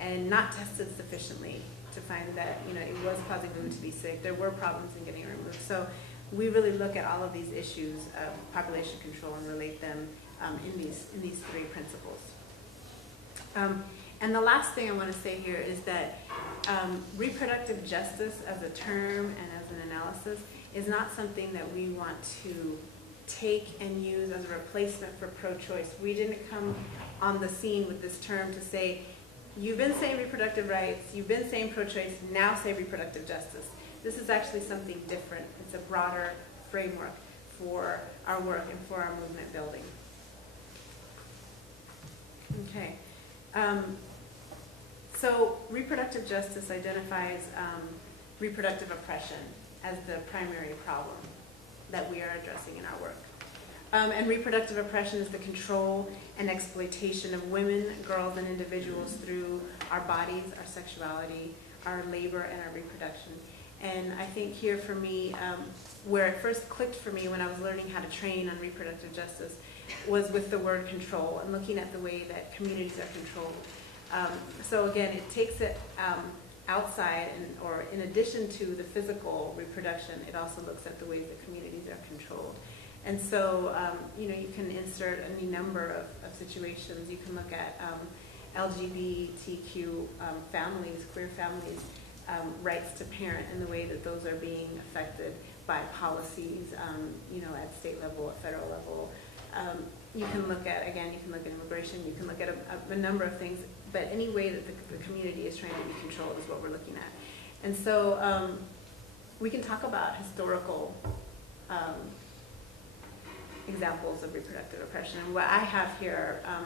and not tested sufficiently to find that, you know, it was causing women to be sick. There were problems in getting it removed. So we really look at all of these issues of population control and relate them in these three principles. And the last thing I want to say here is that reproductive justice as a term and as an analysis is not something that we want to take and use as a replacement for pro-choice. We didn't come on the scene with this term to say, you've been saying reproductive rights, you've been saying pro-choice, now say reproductive justice. This is actually something different. It's a broader framework for our work and for our movement building. Okay. So reproductive justice identifies reproductive oppression as the primary problem that we are addressing in our work. And reproductive oppression is the control and exploitation of women, girls, and individuals through our bodies, our sexuality, our labor, and our reproduction. And I think here for me, where it first clicked for me when I was learning how to train on reproductive justice was with the word control and looking at the way that communities are controlled. So again, it takes it outside, or in addition to the physical reproduction, it also looks at the ways that communities are controlled. And so, you know, you can insert any number of situations. You can look at LGBTQ families, queer families, rights to parent, and the way that those are being affected by policies, you know, at state level, at federal level. You can look at, again, you can look at immigration, you can look at a number of things, but any way that the community is trying to be controlled is what we're looking at. And so we can talk about historical examples of reproductive oppression. And what I have here are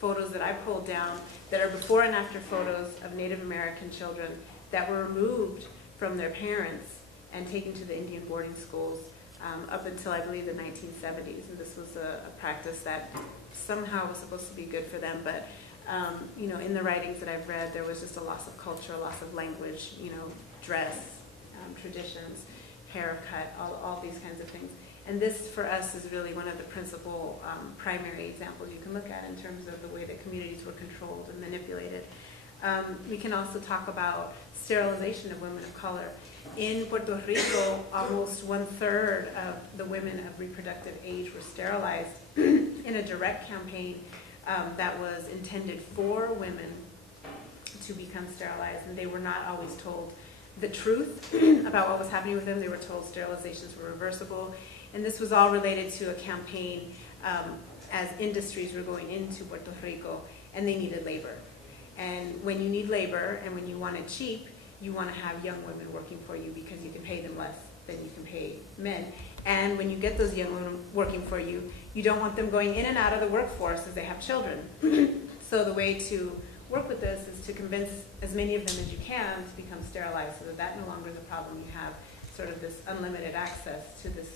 photos that I pulled down that are before and after photos of Native American children that were removed from their parents and taken to the Indian boarding schools up until, I believe, the 1970s. And this was a practice that somehow was supposed to be good for them, but you know, in the writings that I've read, there was just a loss of culture, a loss of language, you know, dress, traditions, haircut, all these kinds of things. And this, for us, is really one of the principal primary examples you can look at in terms of the way that communities were controlled and manipulated. We can also talk about sterilization of women of color. In Puerto Rico, almost 1/3 of the women of reproductive age were sterilized in a direct campaign that was intended for women to become sterilized, and they were not always told the truth about what was happening with them. They were told sterilizations were reversible, and this was all related to a campaign as industries were going into Puerto Rico, and they needed labor. And when you need labor and when you want it cheap, you want to have young women working for you because you can pay them less than you can pay men. And when you get those young women working for you, you don't want them going in and out of the workforce as they have children. So the way to work with this is to convince as many of them as you can to become sterilized so that that no longer is a problem. You have sort of this unlimited access to this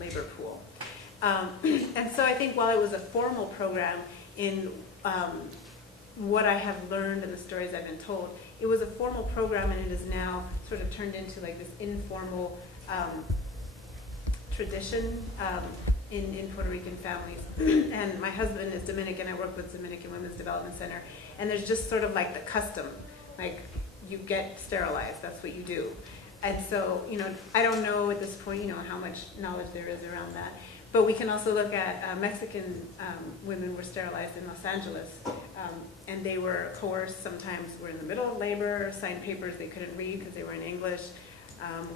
labor pool. And so I think while it was a formal program in what I have learned and the stories I've been told, it was a formal program, and it is now sort of turned into like this informal tradition in Puerto Rican families. And my husband is Dominican. I work with Dominican Women's Development Center, and there's just sort of like the custom, like you get sterilized, that's what you do. And so, you know, I don't know at this point, you know, how much knowledge there is around that. But we can also look at Mexican women were sterilized in Los Angeles, and they were coerced. Sometimes were in the middle of labor, signed papers they couldn't read because they were in English.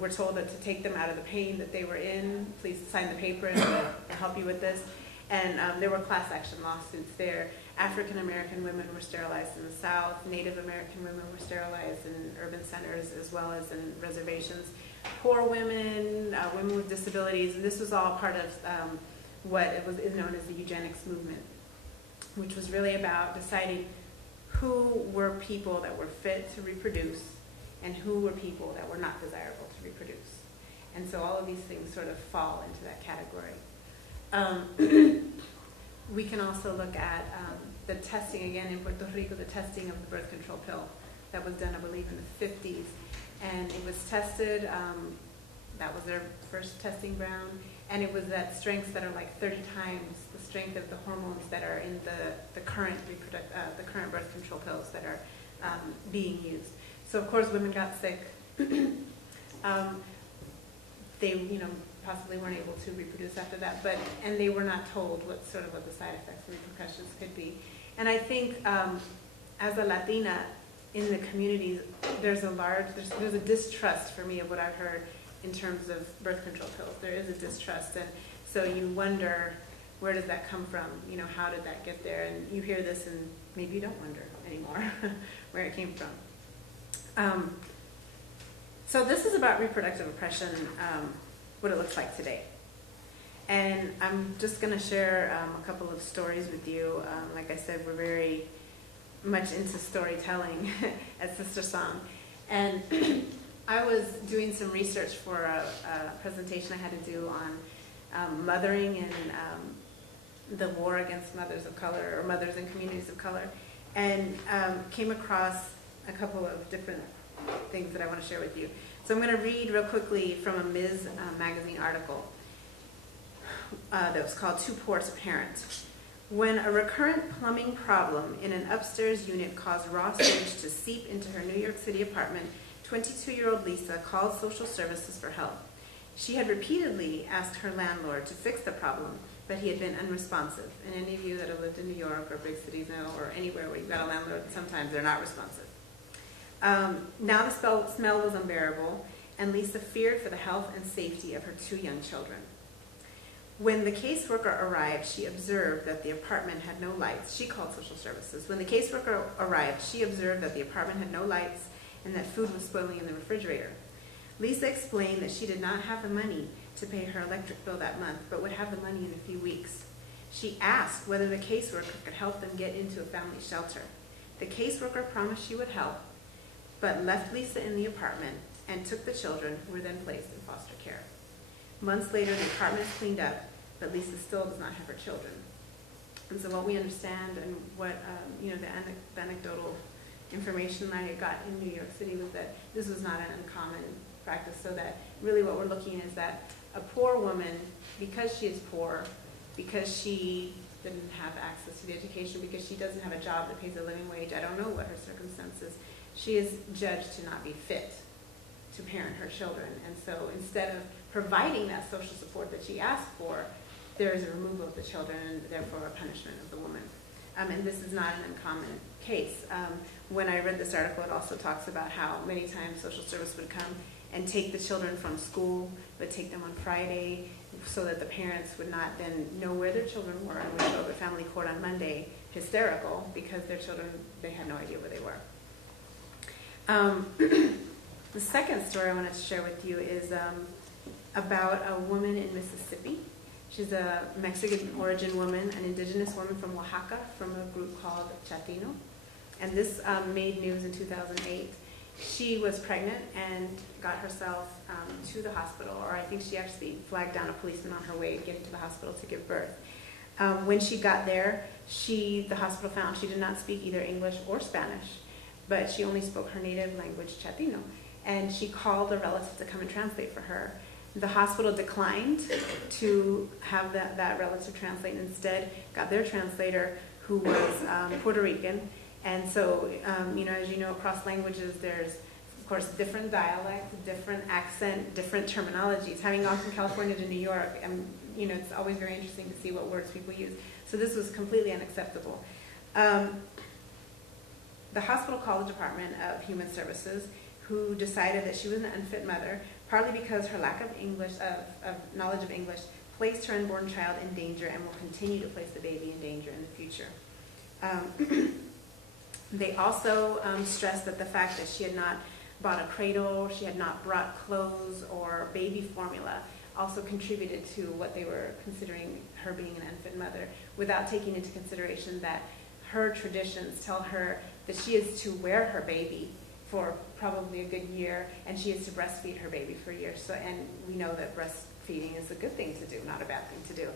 We're told that to take them out of the pain that they were in, please sign the papers, I'll help you with this. And there were class action lawsuits there. African American women were sterilized in the South. Native American women were sterilized in urban centers as well as in reservations. Poor women, women with disabilities, and this was all part of what is known as the eugenics movement, which was really about deciding who were people that were fit to reproduce and who were people that were not desirable to reproduce. And so all of these things sort of fall into that category. We can also look at the testing, again, in Puerto Rico, the testing of the birth control pill that was done, I believe, in the 50s. And it was tested, that was their first testing ground, and it was at strengths that are like 30 times the strength of the hormones that are in the current birth control pills that are being used. So of course women got sick. They, possibly weren't able to reproduce after that, and they were not told what the side effects and repercussions could be. And I think as a Latina in the communities, there's a distrust for me of what I've heard in terms of birth control pills. There is a distrust, and so you wonder, where does that come from? How did that get there? And you hear this, and maybe you don't wonder anymore where it came from. So this is about reproductive oppression, what it looks like today. And I'm just going to share a couple of stories with you. Like I said, we're very much into storytelling at SisterSong. And I was doing some research for a presentation I had to do on mothering and the war against mothers of color, or mothers in communities of color, and came across a couple of different things that I want to share with you. So I'm going to read real quickly from a Ms. magazine article that was called Too Poor to Parent. When a recurrent plumbing problem in an upstairs unit caused raw sewage to seep into her New York City apartment, 22-year-old Lisa called social services for help. She had repeatedly asked her landlord to fix the problem, but he had been unresponsive. And any of you that have lived in New York or big cities know, or anywhere where you've got a landlord, sometimes they're not responsive. Now the smell was unbearable, and Lisa feared for the health and safety of her 2 young children. When the caseworker arrived, she observed that the apartment had no lights. She called social services. When the caseworker arrived, she observed that the apartment had no lights and that food was spoiling in the refrigerator. Lisa explained that she did not have the money to pay her electric bill that month, but would have the money in a few weeks. She asked whether the caseworker could help them get into a family shelter. The caseworker promised she would help, but left Lisa in the apartment and took the children, who were then placed in foster care. Months later, the apartment is cleaned up, but Lisa still does not have her children. And so what we understand, and what the anecdotal information I got in New York City, was that this was not an uncommon practice. So that really what we're looking is that a poor woman, because she is poor, because she didn't have access to the education, because she doesn't have a job that pays a living wage, I don't know what her circumstances, she is judged to not be fit to parent her children. And so instead of providing that social support that she asked for, there is a removal of the children and therefore a punishment of the woman. And this is not an uncommon case. When I read this article, it also talks about how many times social service would come and take the children from school, but take them on Friday, so that the parents would not then know where their children were, and would show up at family court on Monday hysterical because their children, they had no idea where they were. The second story I wanted to share with you is about a woman in Mississippi. She's a Mexican origin woman, an indigenous woman from Oaxaca, from a group called Chatino. And this made news in 2008. She was pregnant and got herself to the hospital, or I think she actually flagged down a policeman on her way getting to the hospital to give birth. When she got there, the hospital found she did not speak either English or Spanish, but she only spoke her native language, Chatino. And she called a relative to come and translate for her. The hospital declined to have that relative translate, and instead got their translator, who was Puerto Rican. And so, as you know, across languages, there's, of course, different dialects, different accent, different terminologies. Having gone from California to New York, it's always very interesting to see what words people use. So this was completely unacceptable. The hospital called the Department of Human Services, who decided that she was an unfit mother, partly because her lack of English, of knowledge of English, placed her unborn child in danger and will continue to place the baby in danger in the future. They also stressed that the fact that she had not bought a cradle, she had not brought clothes or baby formula, also contributed to what they were considering her being an unfit mother, without taking into consideration that her traditions tell her that she is to wear her baby for probably a good year, and she is to breastfeed her baby for years. So, and we know that breastfeeding is a good thing to do, not a bad thing to do.